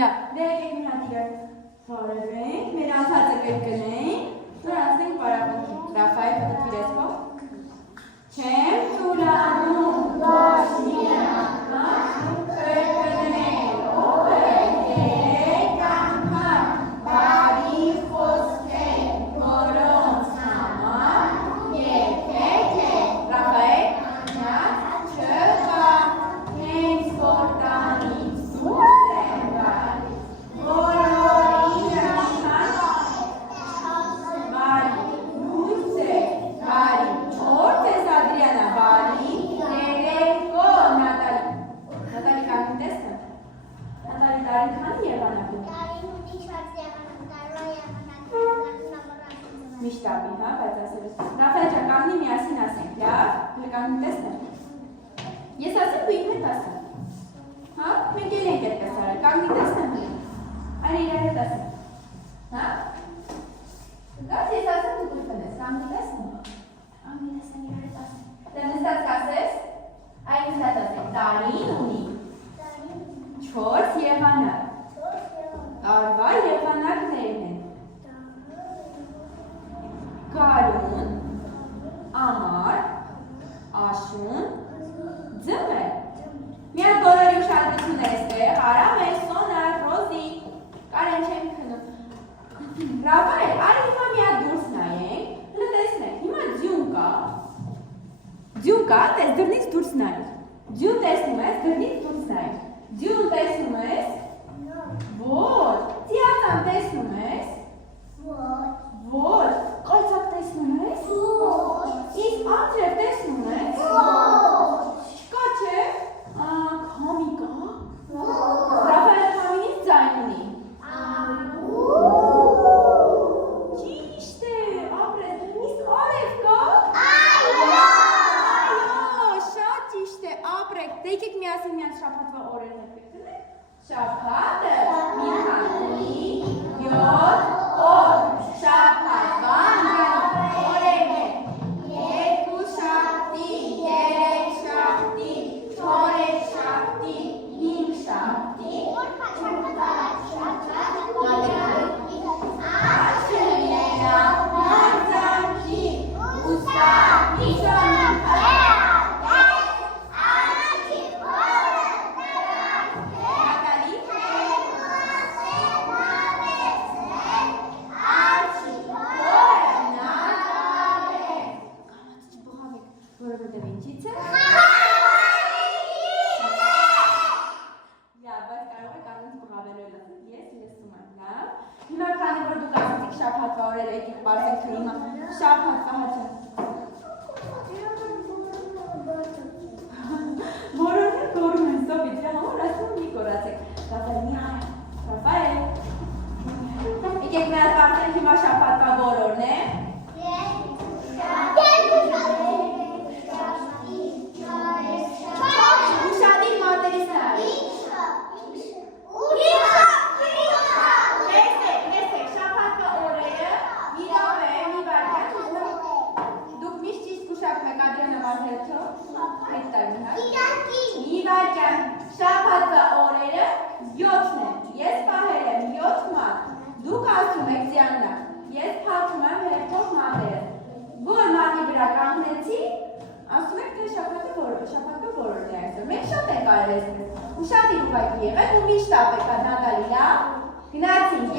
Լավ, դե եկեք մի հատ իրար բարևենք, մեր անցածը կրկնենք, նոր անցնենք պարապմունքի։ Ռաֆայել, պտտվիր ես քո։ Չեմ թուլանում ոչ մի անգամ, կրկնելով եք անգամ, բարի խոսքեր, որոնց համար եկեք եք։ Ռաֆայել, անյակ չկա, հենց որ տանից դուրս եմ գալիս, բոլորին անգամ բարի, լույս է, բարի, չորս ես Ադրիանա, բարի, երեկո, Նատալի։ Նատալի կարգին տեսնը։ Նատալի տարին քանի եղանակում։ Տարին ունի 4 եղանակ, տարվա եղանակ, Միշտ ապի, հա, բայց ասելուս։ Ռաֆայել ջան, կանգնի միասին ասենք, լավ, կարգին տեսնը։ Ես ասեմ, ու ինքդ ասեմ։ Հա, մենք էլ ենք այդպես արել, կանգնի տեսնեմ։ Այն իրար հետ ասեմ։ Հա։ Գաց ես ասեմ, դու կրկնես, կանգնի տեսնեմ։ Կանգնի տեսնեմ իրար հետ ասեմ։ Դե նստած կասես, այն նստած ասենք, տարին ունի 4 եղանակ։ Տարվա եղանակներն են։ Գարուն, ամառ, աշուն, ձմեռ։ Մի հատ բոլորի ուշադրությունը էստեղ, Արամ է, Սոնա, Ռոզի, Կարեն չեմ քնում։ Ռաֆայել, արի հիմա մի հատ դուրս նայենք, հլը տեսնենք, հիմա ձյուն կա, տես դրնից դուրս նայր, ձյուն տեսնում ես, դրնից դուրս նայր, ձյուն տեսնում ես, ոչ, ծիածան տեսնում ես, ոչ, կայծակ տեսնում ես, իսկ անձրև տեսնում ես, չկա չէ, քամի կա, Ռաֆայել քամինից ձայն ունի, ճիշտ է, ապրես, իսկ արև կա, շատ ճիշտ է, ապրեք, դե եկեք միասին միած շաբաթվա օրերն եք կրկնենք, շաբաթը մի քանի 7 օր, շաբաթվա օրերն են, 2 շաբթի, 3 շաբթի, 4 շաբթի, 5 շաբթի, Աշելերա, մարզանքի, ուստա, որովհետև ինչից է։ Լավ, բայց կարող եք անոնց բղավելու լսել, ես լսում եմ, լավ։ Հիմա քանի որ դուք ասացիք շաբաթվա օրերը եկեք պարզենք, թե հիմա շաբաթվա հաճա։ Բոլորը կորում են Սոֆի, դրա համար ասում մի կորացեք։ Ռաֆայել, մի արա, Ռաֆայել։ Եկեք մի հատ պարզենք հիմա շաբաթվա բոլորն է։ Ուշադիր մատերից նայ։ Տեսեք, շաբաթվա օրերը իրավ է մի վարքյան, դուք միշտ ճիշտ կուշակում եք Ադրիանա Մարզելչո, հետ տարին, հա։ Մի վարքյան, շաբաթվա օրերը 7-ն են, ես պահել եմ 7 մատ, դուք ասում եք ձյաննա, ես փակում եմ հերթով մատերը, որ մատի վրա կանգնեցի, ասում եք, թե շաբաթվա բոլորն է այսօր, մենք շատ ենք արել այսպես, ու շատ իր ուղղակի եղեք ու միշտ ապեք, Նատալի, լավ, գնացինք,